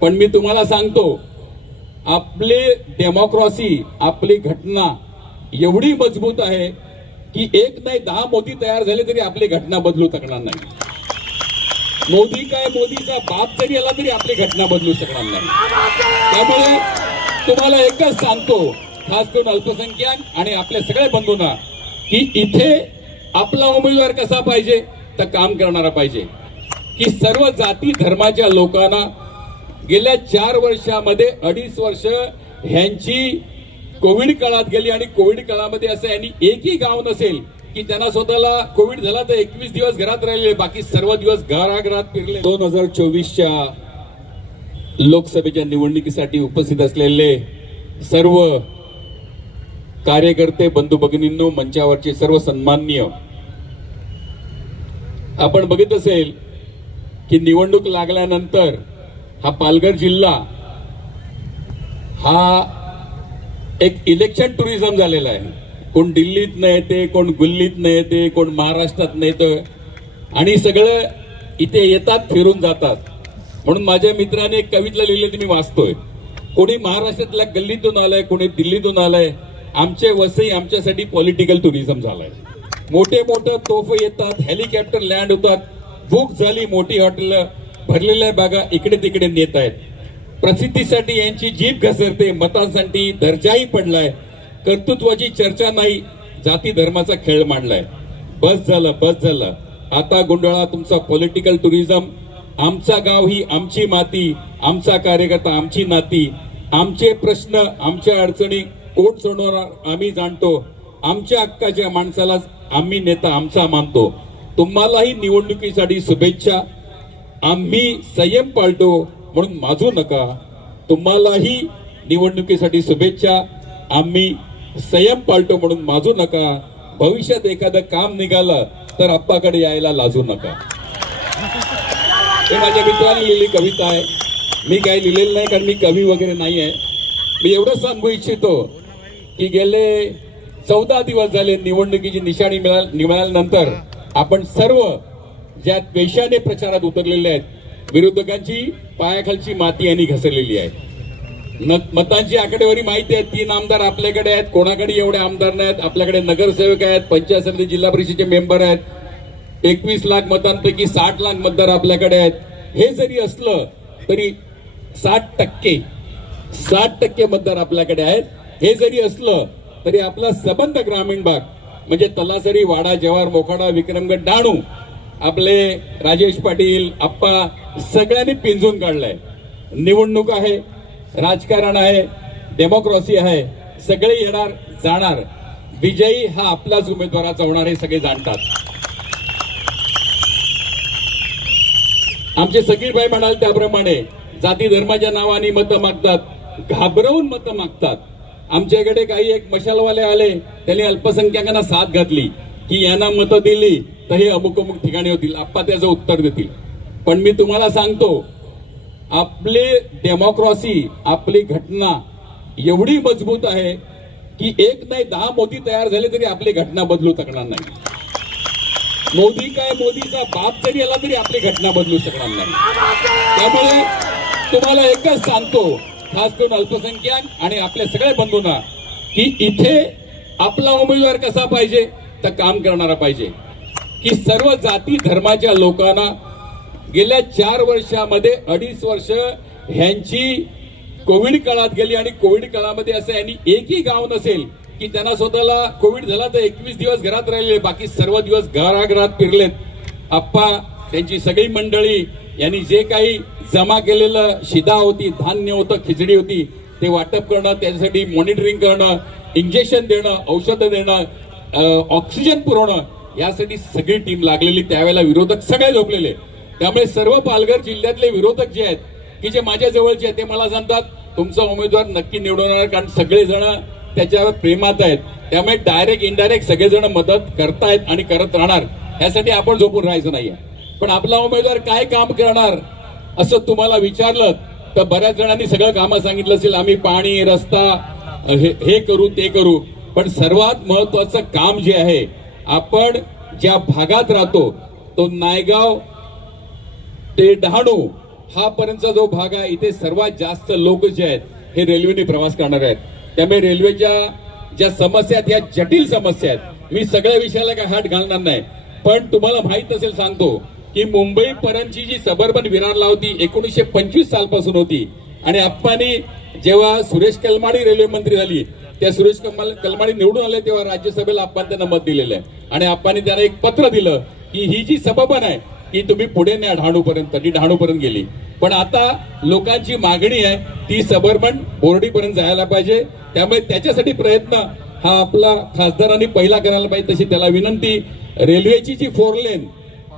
पण मी तुम्हाला सांगतो आपली डेमोक्रॉसी आपली घटना एवढी मजबूत आहे की एक नाही दहा मोदी तयार झाले तरी आपली घटना बदलू शकणार नाही. मोदी काय मोदीचा बाप जरी आला तरी आपली घटना बदलू शकणार नाही. त्यामुळे तुम्हाला एकच सांगतो खास करून अल्पसंख्याक आणि आपल्या सगळ्या बंधूंना की इथे आपला उमेदवार कसा पाहिजे तर काम करणारा पाहिजे. की सर्व जाती धर्माच्या लोकांना गेल्या चार वर्षामध्ये अडीच वर्ष ह्यांची कोविड काळात गेली आणि कोविड काळामध्ये असं यांनी एकही गाव नसेल की त्यांना स्वतःला कोविड झाला तर एकवीस दिवस घरात राहिले बाकी सर्व दिवस घराघरात फिरले. दोन हजार चोवीसच्या लोकसभेच्या निवडणुकीसाठी उपस्थित असलेले सर्व कार्यकर्ते बंधू भगिनींनो मंचावरचे सर्व सन्माननीय आपण बघित असेल की निवडणूक लागल्यानंतर हा पालघर जिल्हा हा एक इलेक्शन टुरिझम झालेला आहे. कोण दिल्लीत न येते कोण गुल्लीत न येते कोण महाराष्ट्रात न येतं. आणि सगळं इथे येतात फिरून जातात. म्हणून माझ्या मित्राने एक कविता लिहिली ती मी वाचतोय. कोणी महाराष्ट्रातल्या गल्लीतून आलंय कोणी दिल्लीतून आलंय. आमचे वसई आमच्यासाठी पॉलिटिकल टुरिझम झालंय. मोठे मोठे तोफ येतात हेलिकॉप्टर लँड होतात. बुक झाली मोठी हॉटेल भरलेल्या बागा इकडे तिकडे नेत आहेत. प्रसिद्धीसाठी यांची जीभ घसरते मतांसाठी दर्जाही पडलाय. कर्तृत्वाची चर्चा नाही जाती धर्माचा खेळ मांडलाय. बस झालं बस झालं. आता गुंडाळा तुमचा पॉलिटिकल टुरिझम आमचा गाव ही आमची माती आमचा कार्यकर्ता आमची नाती. आमचे प्रश्न आमच्या अडचणी कोण सोडवणार आम्ही जाणतो. आमच्या हक्काच्या माणसाला आम्ही नेता आमचा मानतो. तुम्हालाही निवडणुकीसाठी शुभेच्छा. आम्ही संयम पाळतो म्हणून माजू नका. तुम्हालाही निवडणुकीसाठी शुभेच्छा. आम्ही संयम पाळतो म्हणून माजू नका. भविष्यात एखादं काम निघालं तर आप्पाकडे यायला लाजू नका. हे माझ्या मित्रांनी लिहिलेली कविता आहे. मी काही लिहिलेलं नाही कारण मी कवी वगैरे नाही आहे मी एवढंच सांगू इच्छितो की गेले चौदा दिवस झाले निवडणुकीची निशाणी मिळाल्यानंतर आपण सर्व ज्या पेशाने प्रचारात उतरलेले आहेत विरोधकांची पायाखालची माती यांनी घसरलेली आहे. न- मतांची आकडेवारी माहिती आहे तीन आमदार आपल्याकडे आहेत कोणाकडे एवढे आमदार नाहीत आपल्याकडे नगरसेवक आहेत पंचायत समिती जिल्हा परिषदेचे मेंबर आहेत. एकवीस लाख मतांपैकी साठ लाख मतदार आपल्याकडे आहेत. हे जरी असलं तरी साठ टक्के साठ टक्के मतदार आपल्याकडे आहेत. हे जरी असलं तरी आपला सबंध ग्रामीण भाग म्हणजे तलासरी वाडा जव्हार मोखाडा विक्रमगड डाणू आपले राजेश पाटील आप्पा सगळ्यांनी पिंजून काढलंय. निवडणूक आहे राजकारण आहे डेमोक्रेसी आहे सगळे येणार जाणार. विजयी हा आपलाच उमेदवाराचा होणार हे सगळे जाणतात. आमचे सगळी म्हणाल त्याप्रमाणे जाती धर्माच्या नावाने मतं मागतात घाबरवून मतं मागतात. आमच्याकडे काही एक मशालवाले आले त्यांनी अल्पसंख्याकांना साथ घातली. की यांना मतं दिली तर हे अमुक अमुक ठिकाणी होतील. आप्पा त्याचं उत्तर देतील. पण मी तुम्हाला सांगतो आपले डेमोक्रॉसी आपली घटना एवढी मजबूत आहे की एक नाही दहा मोदी तयार झाले तरी आपली घटना बदलू शकणार नाही. मोदी काय मोदीचा बाप जरी आला तरी आपली घटना बदलू शकणार नाही. त्यामुळे तुम्हाला एकच सांगतो खास करून अल्पसंख्याक आणि आपल्या सगळ्या बंधूंना की इथे आपला उमेदवार कसा पाहिजे? तर काम करणारा पाहिजे. की सर्व जाती धर्माच्या लोकांना गेल्या चार वर्षामध्ये अडीच वर्ष ह्यांची कोविड काळात गेली आणि कोविड काळामध्ये असं यांनी एकही गाव नसेल की त्यांना स्वतःला कोविड झाला तर एकवीस दिवस घरात राहिले बाकी सर्व दिवस घराघरात फिरलेत. आप्पा त्यांची सगळी मंडळी यांनी जे काही जमा केलेलं शिदा होती धान्य होतं खिचडी होती ते वाटप करणं त्याच्यासाठी मॉनिटरिंग करणं इंजेक्शन देणं औषधं देणं ऑक्सिजन पुरवणं यासाठी सगळी टीम लागलेली. त्यावेळेला विरोधक सगळे झोपलेले. त्यामुळे सर्व पालघर जिल्ह्यातले विरोधक जे आहेत की जे माझ्या जवळचे आहेत ते मला सांगतात तुमचा उमेदवार नक्की निवडवणार कारण सगळेजण त्याच्यावर प्रेमात आहेत. त्यामुळे डायरेक्ट इनडायरेक्ट सगळेजण मदत करतायत आणि करत राहणार. यासाठी आपण झोपून राहायचं नाहीये. पण आपला उमेदवार काय काम करणार असं तुम्हाला विचारलं तर बऱ्याच जणांनी सगळं कामं सांगितलं असेल. आम्ही पाणी रस्ता हे हे करू ते करू. पण सर्वात महत्वाचं काम जे आहे आपण ज्या भागात राहतो तो नायगाव ते डहाणू हा पर्यंतचा जो भाग आहे इथे सर्वात जास्त लोक जे आहेत हे रेल्वेने प्रवास करणार आहेत. त्यामुळे रेल्वेच्या ज्या समस्या आहेत या जटिल समस्या आहेत मी सगळ्या विषयाला काय हात घालणार नाही. पण तुम्हाला माहीत असेल सांगतो की मुंबई पर्यंतची जी सबर्बन विरारला लावती एकोणीसशे पंचवीस सालपासून होती. आणि आप्पानी जेव्हा सुरेश कलमाडी रेल्वे मंत्री झाली त्या सुरेश कमाल कलमाडी निवडून आले तेव्हा राज्यसभेला आपण त्यांना मत दिलेलं आहे. आणि आपण त्यांना एक पत्र दिलं की ही जी सबबन आहे की तुम्ही पुढे न्या डहाणूपर्यंत. ती डहाणूपर्यंत गेली. पण आता लोकांची मागणी आहे ती सबर्बन बोर्डीपर्यंत जायला पाहिजे. त्यामुळे त्याच्यासाठी प्रयत्न हा आपला खासदारांनी पहिला करायला पाहिजे. तशी त्याला विनंती रेल्वेची जी फोर लेन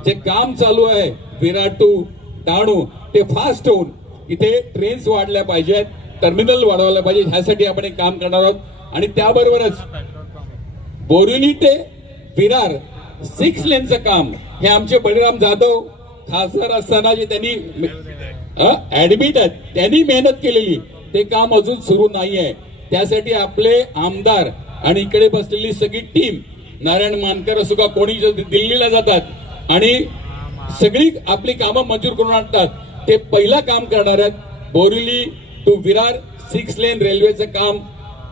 जे काम चालू आहे विरार टू डहाणू ते फास्ट होऊन इथे ट्रेन्स वाढल्या पाहिजेत. टर्मिनल वाढवायला पाहिजे. ह्यासाठी आपण एक काम करणार आहोत. आणि त्याबरोबरच बोरिवली ते विरार सिक्स लेनचं काम. हे आमचे बळीराम जाधव खासदार असताना जे त्यांनी ऍडमिट आहेत. त्यांनी मेहनत केलेली. ते काम अजून सुरू नाही आहे त्यासाठी आपले आमदार आणि इकडे बसलेली सगळी टीम नारायण मानकर असो का कोणी दिल्लीला जातात आणि सगळी आपली कामं मंजूर करून आणतात ते पहिला काम करणार आहेत. Borivali to Virar six lane रेल्वेचं काम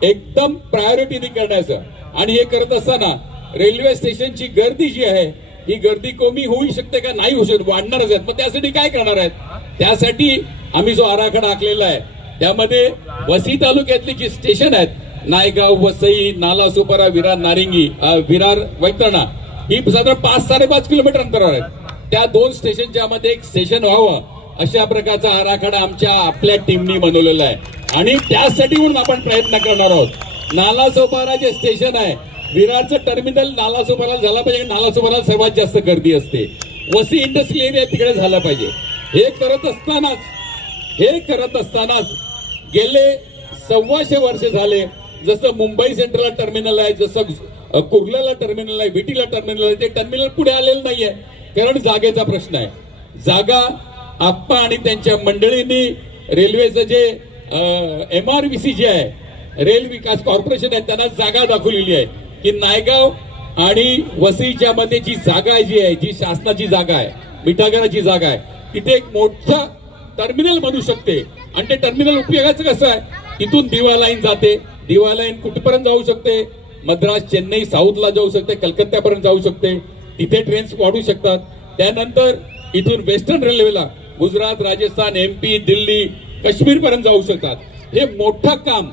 एकदम प्रायोरिटीने करण्याचं. आणि हे करत असताना रेल्वे स्टेशनची गर्दी जी आहे ही गर्दी कमी होऊ शकते का? नाही होऊ शकत. वाढणारच आहेत. मग त्यासाठी काय करणार आहेत? त्यासाठी आम्ही जो आराखडा आखलेला आहे त्यामध्ये वसी तालुक्यातली जी स्टेशन आहेत नायगाव वसई नाला सुपारा विरार नारिंगी विरार वैतरणा ही साधारण पाच साडेपाच किलोमीटर अंतरावर आहेत. त्या दोन स्टेशनच्या मध्ये एक स्टेशन व्हावं अशा प्रकारचा आराखडा आमच्या आपल्या टीमनी बनवलेला आहे. आणि त्यासाठी म्हणून आपण प्रयत्न करणार आहोत. नालासोपारा जे स्टेशन आहे. विरारचं टर्मिनल नालासोपारा झाला पाहिजे. नालासोपारा सर्वात जास्त गर्दी असते. वसी इंडस्ट्रियल एरिया तिकडे झाला पाहिजे. हे करत असतानाच हे करत असतानाच गेले सव्वाशे वर्ष झाले. जसं मुंबई सेंट्रलला टर्मिनल आहे जसं कुर्ल्याला टर्मिनल आहे विटीला टर्मिनल आहे ते टर्मिनल पुढे आलेलं नाहीये. कारण जागेचा प्रश्न आहे. जागा आप्पा आणि त्यांच्या मंडळींनी रेल्वेचं जे एम आर व्ही सी जे आहे रेल विकास कॉर्पोरेशन आहे त्यांना जागा दाखवलेली आहे की नायगाव आणि वसईच्या मध्ये जी जागा आहे जी आहे जी शासनाची जागा आहे मिठागराची जागा आहे तिथे एक मोठा टर्मिनल बनू शकते. आणि ते टर्मिनल उपयोगाचं कसं आहे? तिथून दिवा लाईन जाते. दिवा लाईन कुठपर्यंत जाऊ शकते? मद्रास चेन्नई साऊथला जाऊ शकते कलकत्त्यापर्यंत जाऊ शकते. तिथे ट्रेन्स वाढू शकतात. त्यानंतर इथून वेस्टर्न रेल्वेला गुजरात राजस्थान एमपी दिल्ली काश्मीर पर्यंत जाऊ शकतात. हे मोठं काम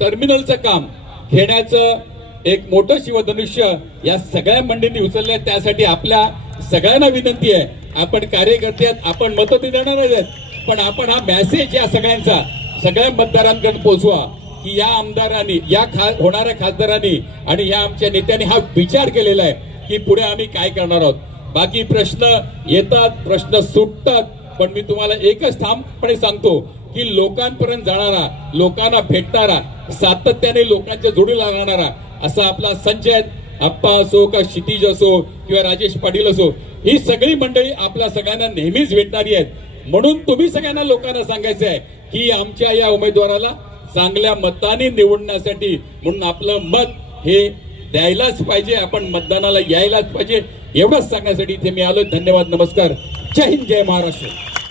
टर्मिनलचं काम घेण्याचं एक मोठं शिवधनुष्य या सगळ्या मंडळींनी उचलले त्यासाठी आपल्या सगळ्यांना विनंती आहे. आपण कार्यकर्ते आहेत आपण मतं देणारच आहेत. पण आपण हा मेसेज या सगळ्यांचा सगळ्या मतदारांकडे पोचवा की या आमदारांनी या खा होणाऱ्या खासदारांनी आणि या आमच्या नेत्यांनी हा विचार केलेला आहे की पुढे आम्ही काय करणार आहोत. बाकी प्रश्न येतात प्रश्न सुटतात. पण मी तुम्हाला एकच ठामपणे सांगतो की लोकांपर्यंत जाणारा लोकांना भेटणारा सातत्याने लोकांच्या जोडीला राहणारा असा आपला संच अप्पा आप्पा असो का क्षितिज असो किंवा राजेश पाटील असो ही सगळी मंडळी आपल्या सगळ्यांना नेहमीच भेटणारी आहेत. म्हणून तुम्ही सगळ्यांना लोकांना सांगायचं आहे की आमच्या या उमेदवाराला चांगल्या मताने निवडण्यासाठी म्हणून आपलं मत हे द्यायलाच पाहिजे आपण मतदानाला यायलाच पाहिजे एवढंच सांगण्यासाठी इथे मी आलो धन्यवाद नमस्कार. जय हिंद जय महाराष्ट्र.